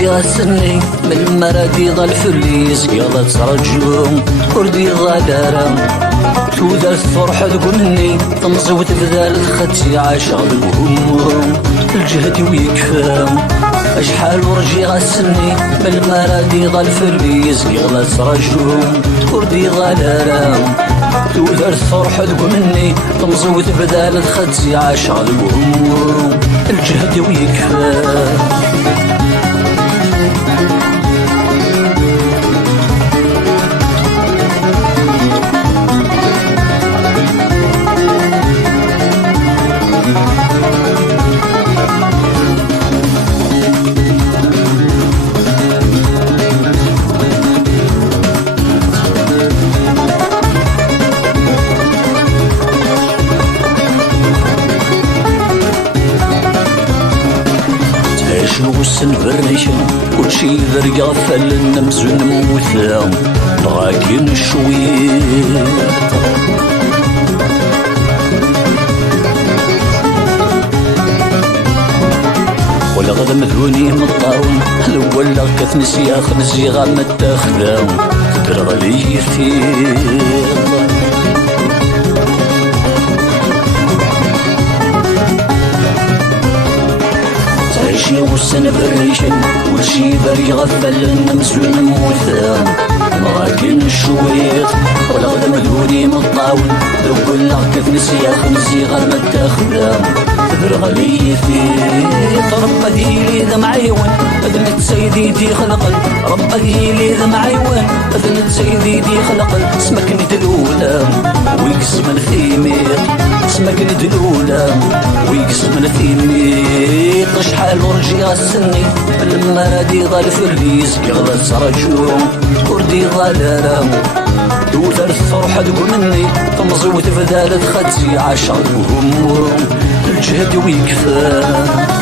ورجي غسني من المرادي ضل فليس يلا ترجوم وردي غدارم تودا الفرحة تقولني تمزوت بذال الختي عاشق الهموم الجهد ويكفام أشحال ورجي غسني من المرادي ضل فليس يلا ترجوم وردي غدارم تودا الفرحة تقولني تمزوت بذال الختي عاشق الهموم الجهد ويكفام. وسن بريشن كلشي برقا فلن مزون موثا لكن الشويط ولا غدا مذهوني مطاون الأول كثنسي أخنسي غام التخدام تدرغ لي يثير وسن بريشن وشي بري غفل نمسون موثا لكن الشويط ولا غدا مذهوني مطاون لو كل كيف نسيا خمسي غرمة تخدام تبرغ لي فيه رب ديلي ذا معيون أذنت سيدي خلقل رب ديلي ذا معيون أذنت سيدي خلقل اسمك ندلولا ويقسم الثيميط اسمك ندلولا ويقسم الثيميط شحال ورجي غسني المرادي ضل فليس يغلط سرجوم وردي ضلالام دوثر الفرحة تقول مني تمزوت فذالت خدسي عاشق وهموم الجهد ويكفى.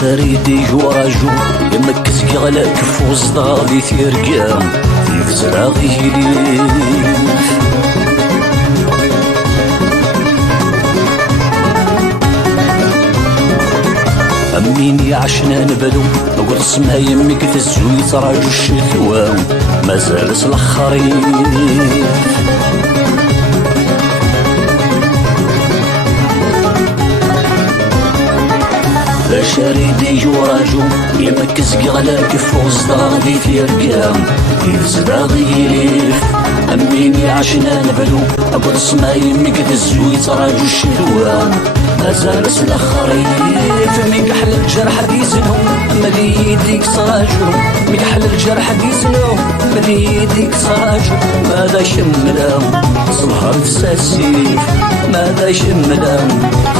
شريدي جوراجو يمكز على كفو صداغي تيرقام يفزر غيلي أميني عشنا نبدو أقول اسمها يمك تزوي تراجو الشتوى مازال سلخرين شريدي جوراجو يمكز على كفو صداغي في رقام يفزد غيليف أميني عشنا نبلو أقول اسمها يمك تزوي تراجو الشتوى مازال سلخريف مكحل الجرح ديزنو ملي يديك صراجو مكحل الجرح ديزنو ملي يديك صراجو ماذا شملام صلها تساسيف ماذا شملام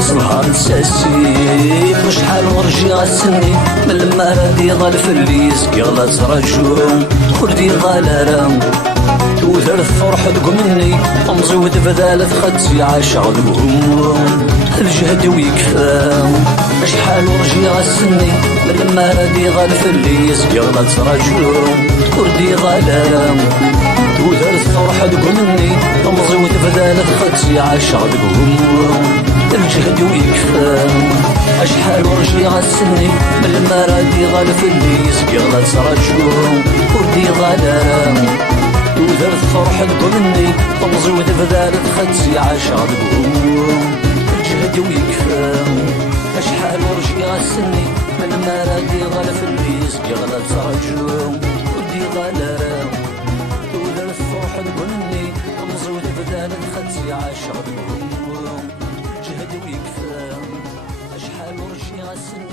صلها تساسيف وشحال ورجي غسني من المرادي ضل فليس يغلط رجوم وردي ضلالام توثر الفرحة تقمني تمزود بذالت خدسي عاشق الهموم الجهد ويكفام شحال ورجي غسني من المرادي ضل فليس يغلط رجوم وردي ضلالام توثر الفرحة تقمني تمزود بذالت خدسي عاشق الهموم الجهد ويكفام أشحال ورجي غسني من المرادي ضل فليس يغلط رجوم وردي ضلالام توثر الفرحة تقولني تمزود بذالت خدسي عاشق الهموم الجهد ويكفام أشحال ورجي غسني من المرادي ضل فليس يغلط رجوم وردي ضلالام توثر الفرحة تقولني تمزود بذالت خدسي عاشق الهموم الجهد ويكفام أشحال ورجي غسني